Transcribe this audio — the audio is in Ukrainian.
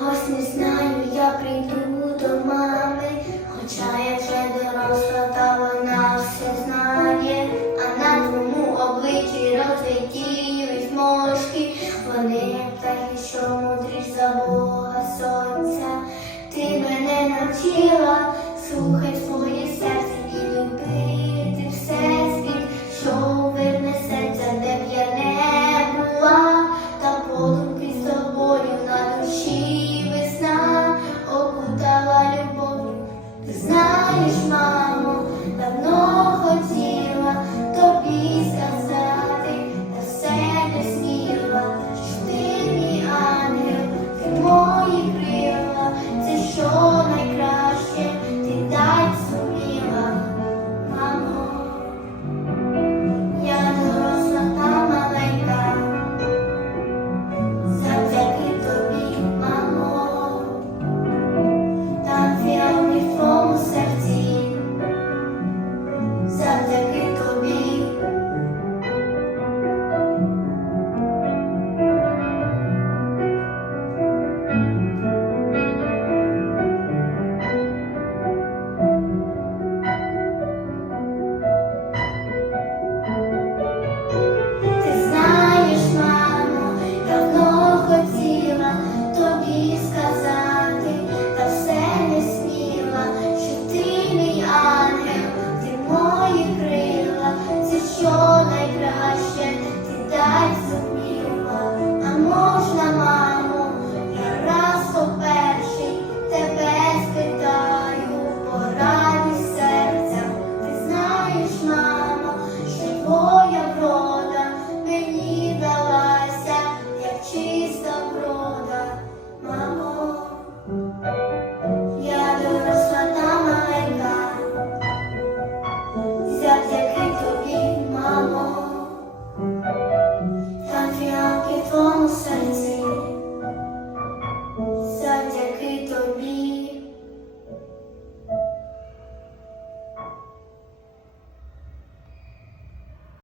Когось не знаю, я прийду до мами, хоча я вже доросла, та вона все знає, а на твому обличчі розвитіють мошки, вони як птахи, що мудріш за Бога сонця. Ти мене навчила слухай твоє серце і любити все світ, що верне серця, де б я не була, та подумки з тобою на душі. 前にします。sunset, sunset.